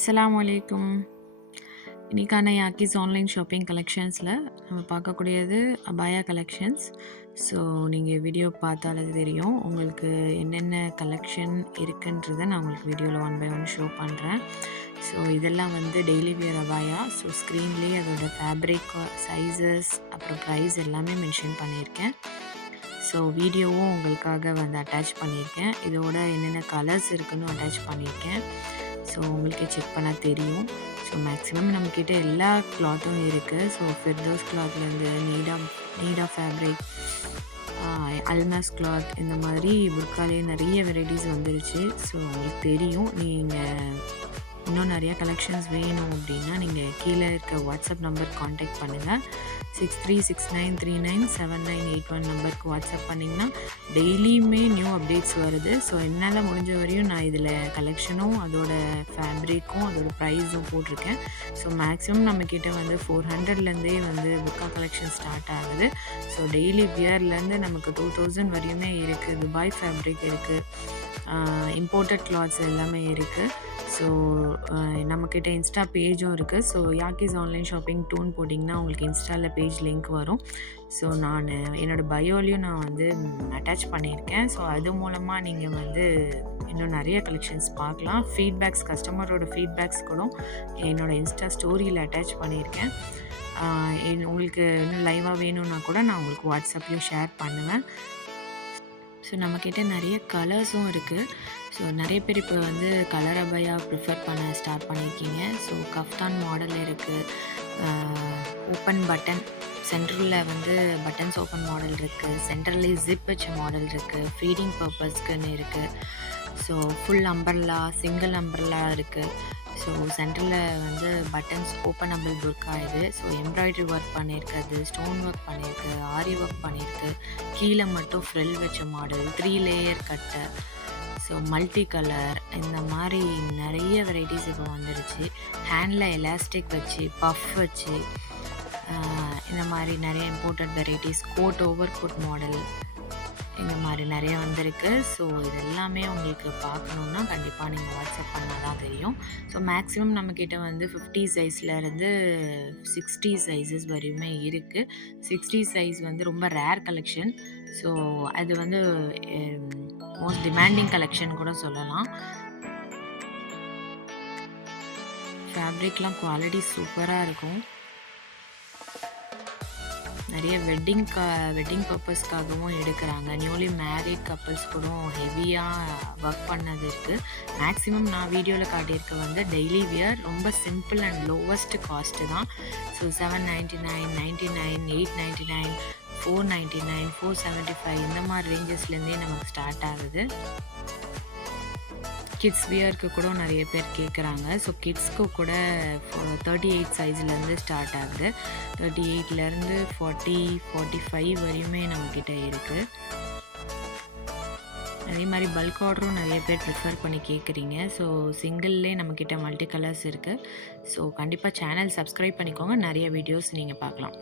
அஸ்ஸலாமு அலைக்கும். இன்னைக்கான யாக்கீஸ் ஆன்லைன் ஷாப்பிங் கலெக்ஷன்ஸில் நம்ம பார்க்கக்கூடியது அபாயா கலெக்ஷன்ஸ். ஸோ நீங்கள் வீடியோ பார்த்தாலே தெரியும் உங்களுக்கு என்னென்ன கலெக்ஷன் இருக்குன்றதை நான் உங்களுக்கு வீடியோவில் ஒன் பை ஒன் ஷோ பண்ணுறேன். ஸோ இதெல்லாம் வந்து டெய்லி வியர் அபாயா. ஸோ ஸ்க்ரீன்லேயே அதோட ஃபேப்ரிக், சைஸஸ், அப்புறம் ப்ரைஸ் எல்லாமே மென்ஷன் பண்ணியிருக்கேன். ஸோ வீடியோவும் உங்களுக்காக வந்து அட்டாச் பண்ணியிருக்கேன். இதோட என்னென்ன கலர்ஸ் இருக்குன்னு அட்டாச் பண்ணியிருக்கேன். ஸோ உங்களுக்கே செக் பண்ணால் தெரியும். ஸோ மேக்ஸிமம் நம்மக்கிட்ட எல்லா கிளாத்தும் இருக்குது. ஸோ ஃபெர்தோஸ் கிளாத்லேருந்து நீடா ஃபேப்ரிக், அல்மாஸ் கிளாத், இந்த மாதிரி புர்காலே நிறைய வெரைட்டிஸ் வந்துருச்சு. ஸோ உங்களுக்கு தெரியும். நீங்கள் இன்னும் நிறையா கலெக்ஷன்ஸ் வேணும் அப்படின்னா நீங்கள் கீழே இருக்க வாட்ஸ்அப் நம்பர் காண்டாக்ட் பண்ணுங்கள். 6369397981 நம்பருக்கு வாட்ஸ்அப் பண்ணிங்கன்னா டெய்லியுமே நியூ அப்டேட்ஸ் வருது. ஸோ என்னால் முடிஞ்ச வரையும் நான் இதில் கலெக்ஷனும் அதோட ஃபேப்ரிக்கும் அதோட ப்ரைஸும் போட்டிருக்கேன். ஸோ மேக்ஸிமம் நம்மக்கிட்ட வந்து 400லேருந்தே வந்து புக்கா கலெக்ஷன் ஸ்டார்ட் ஆகுது. ஸோ டெய்லி வியர்லேருந்து நமக்கு 2000 வரையுமே இருக்குது. துபாய் ஃபேப்ரிக் இருக்குது, இம்போர்ட்டட் கிளாத்ஸ் எல்லாமே இருக்குது. ஸோ நம்மக்கிட்ட இன்ஸ்டா பேஜும் இருக்குது. ஸோ யாக்கீஸ் ஆன்லைன் ஷாப்பிங் டூன் போட்டிங்கன்னா உங்களுக்கு இன்ஸ்டாவில் பேஜ் லிங்க் வரும். ஸோ நான் என்னோடய பயோலையும் நான் வந்து அட்டாச் பண்ணியிருக்கேன். ஸோ அது மூலமாக நீங்கள் வந்து இன்னும் நிறைய கலெக்ஷன்ஸ் பார்க்கலாம். ஃபீட்பேக்ஸ், கஸ்டமரோட ஃபீட்பேக்ஸ் கூட என்னோடய இன்ஸ்டா ஸ்டோரியில் அட்டாச் பண்ணியிருக்கேன். உங்களுக்கு இன்னும் லைவாக வேணும்னா கூட நான் உங்களுக்கு வாட்ஸ்அப்லேயும் ஷேர் பண்ணுவேன். ஸோ நம்மக்கிட்ட நிறைய கலர்ஸும் இருக்குது. ஸோ நிறைய பேர் இப்போ வந்து கலர் அபாயா ப்ரிஃபர் பண்ண ஸ்டார்ட் பண்ணியிருக்கீங்க. ஸோ கஃப்தான் மாடல் இருக்குது, ஓப்பன் பட்டன், சென்டரில் வந்து பட்டன்ஸ் ஓப்பன் மாடல் இருக்குது, சென்டர்லேயே ஜிப் வச்ச மாடல் இருக்குது, ஃபீடிங் பர்பஸ்க்குன்னு இருக்குது. So full umbrella, single umbrella இருக்குது. ஸோ சென்டரில் வந்து பட்டன்ஸ் ஓப்பனபிள் புர்கா இது. ஸோ எம்ப்ராய்டரி ஒர்க் பண்ணியிருக்கிறது, ஸ்டோன் ஒர்க் பண்ணியிருக்கு, ஆரி ஒர்க் பண்ணியிருக்கு, கீழே மட்டும் ஃப்ரில் வச்ச மாடல், 3 லேயர் கட்டை, ஸோ மல்டி கலர், இந்த மாதிரி நிறைய வெரைட்டிஸ் இப்போ வந்துருச்சு. ஹேண்டில் எலாஸ்டிக் வச்சு, பஃப் வச்சு, இந்த மாதிரி நிறைய imported varieties, coat, over coat model, இந்த மாதிரி நிறைய வந்திருக்கு. ஸோ இது எல்லாமே உங்களுக்கு பார்க்கணுன்னா கண்டிப்பாக நீங்கள் வாட்ஸ்அப் பண்ணால் தான் தெரியும். ஸோ மேக்ஸிமம் நம்மக்கிட்ட வந்து 50 சைஸ்லேருந்து 60 சைஸஸ் வரையுமே இருக்குது. 60 சைஸ் வந்து ரொம்ப ரேர் கலெக்ஷன். ஸோ அது வந்து மோஸ்ட் டிமாண்டிங் கலெக்ஷன் கூட சொல்லலாம். ஃபேப்ரிக்லாம் குவாலிட்டி சூப்பராக இருக்கும். நிறைய வெட்டிங் பர்பஸ்க்காகவும் எடுக்கிறாங்க. நியூலி மேரிட் கப்புள்ஸ் கூட ஹெவியாக ஒர்க் பண்ணது இருக்குது. மேக்ஸிமம் நான் வீடியோவில் காட்டியிருக்க வந்து டெய்லி வியர், ரொம்ப சிம்பிள் அண்ட் லோவஸ்ட் காஸ்ட்டு தான். ஸோ 799, 99, 899, 499, 475 இந்த மாதிரி ரேஞ்சஸ்லேருந்தே நமக்கு ஸ்டார்ட் ஆகுது. கிட்ஸ் வியருக்கு கூட நிறைய பேர் கேட்குறாங்க. ஸோ கிட்ஸ்க்கு கூட 38 சைஸ்லேருந்து ஸ்டார்ட் ஆகுது. 38லேருந்து 40, 45 வரையுமே நம்மக்கிட்ட இருக்குது. அதே மாதிரி பல்க் ஆர்டரும் நிறைய பேர் ப்ரிஃபர் பண்ணி கேட்குறீங்க. ஸோ சிங்கிள்லே நம்மக்கிட்ட மல்டி கலர்ஸ் இருக்குது. ஸோ கண்டிப்பாக சேனல் சப்ஸ்கிரைப் பண்ணிக்கோங்க, நிறைய வீடியோஸ் நீங்கள் பார்க்கலாம்.